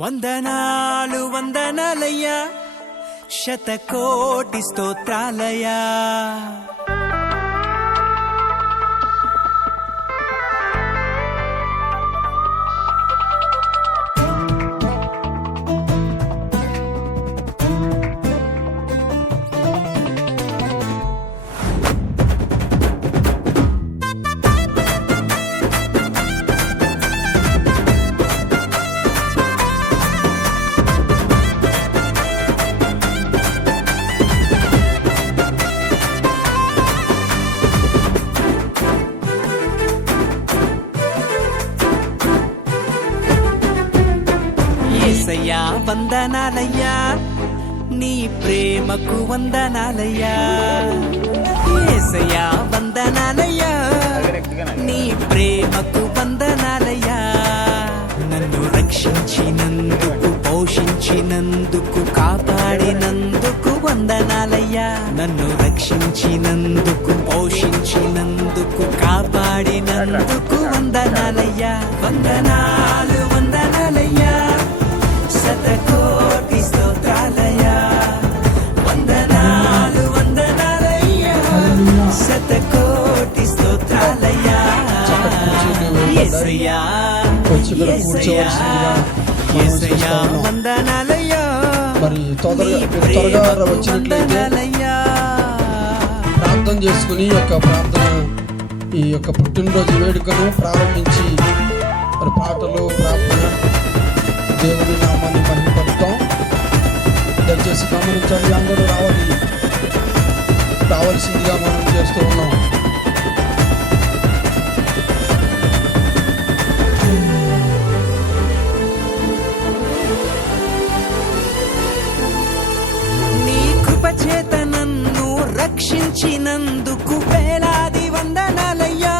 వందనాలు వందనాలయ్యా, శతకోటి స్తోత్రాలయ్యా. యేసయ్యా వందనాలయ్యా, నీ ప్రేమకు వందనాలయ్యా. యేసయ్యా వందనాలయ్యా, నీ ప్రేమకు వందనాలయ్యా. నన్ను రక్షించినందుకు, పోషించినందుకు, కాపాడినందుకు వందనాలయ్యా. నన్ను రక్షించినందుకు, పోషించినందుకు, కాపాడినందుకు వందనాలయ్యా. వందనాలు వందనాలయ్యా, శతకోటి స్తోత్రాలయ్యా. వందనాలు వందనాలయ్యా, శతకోటి స్తోత్రాలయ్యా. యేసయ్యా యేసయ్యా యేసయ్యా వందనాలయ్యా, మరి త్వరగా వచ్చినట్లయితే ప్రార్థన చేసుకుని ఈ యొక్క పుట్టినరోజు వేడుకను ప్రారంభించి మరి పాటలు, ప్రార్థన, దేవుని నామాన్ని మహిమపడతాం. దయచేసి గమనించండి, అందరూ రావాల్సిందిగా మనం చేస్తూ ఉన్నాం. నీ కృపచేత నన్ను రక్షించినందుకు వేలాది వందనాలయ్యా.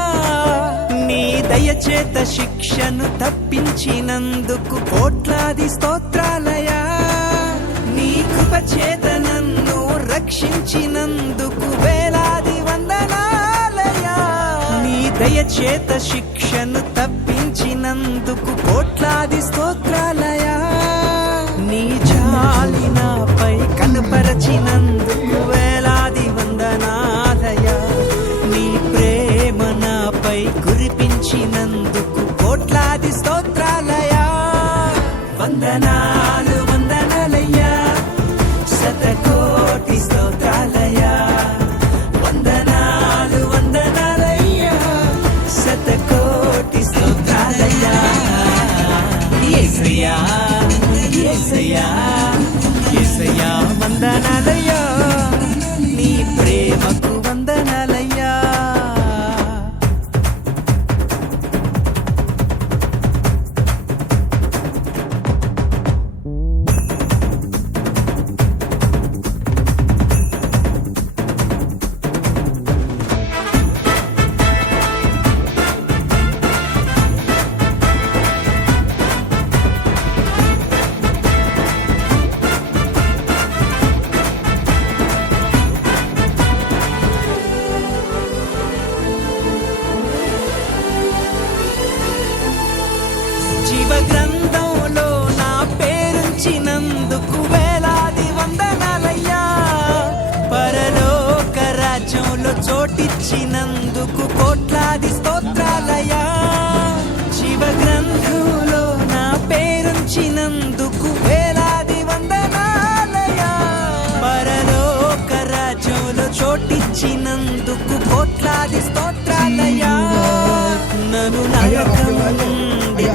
నీ దయచేత శిక్షను తప్పించినందుకు కోట్లాది స్తోత్రాలయ్యా. నీ కృపచేత నన్ను రక్షించినందుకు వేలాది వందనాలయ్యా. నీ దయచేత శిక్షను తప్పించినందుకు కోట్లాది స్తోత్రాలయ్యా. నీ జాలి నాపై కనపరచినందుకు వేలాది వందనాలయ్యా. నీ ప్రేమ నాపై కురిపించినందుకు కోట్లాది స్తోత్రాలయ్యా. వందనాలు వందనాలయ్యా, శతకోటి స్తోత్రాలయ్యా. వందనాలు వందనాలయ్యా, శతకోటి స్తోత్రాలయ్యా. యేసయ్యా యేసయ్యా యేసయ్యా వందనాలయ్యా, నీ ప్రేమకు వందనాలయ్యా. జీవ గ్రంథంలో నా పేరుంచినందుకు వేలాది వందనాలయ్యా. పరలోక రాజ్యంలో చోటిచ్చినందుకు కోట్లాది స్తోత్రాలయ్యా. జీవ గ్రంథంలో నా పేరుంచినందుకు వేలాది వందనాలయ్యా. పరలోక రాజ్యంలో చోటిచ్చినందుకు కోట్లాది స్తోత్రాలయ్యా. నన్ను నరకం నుండి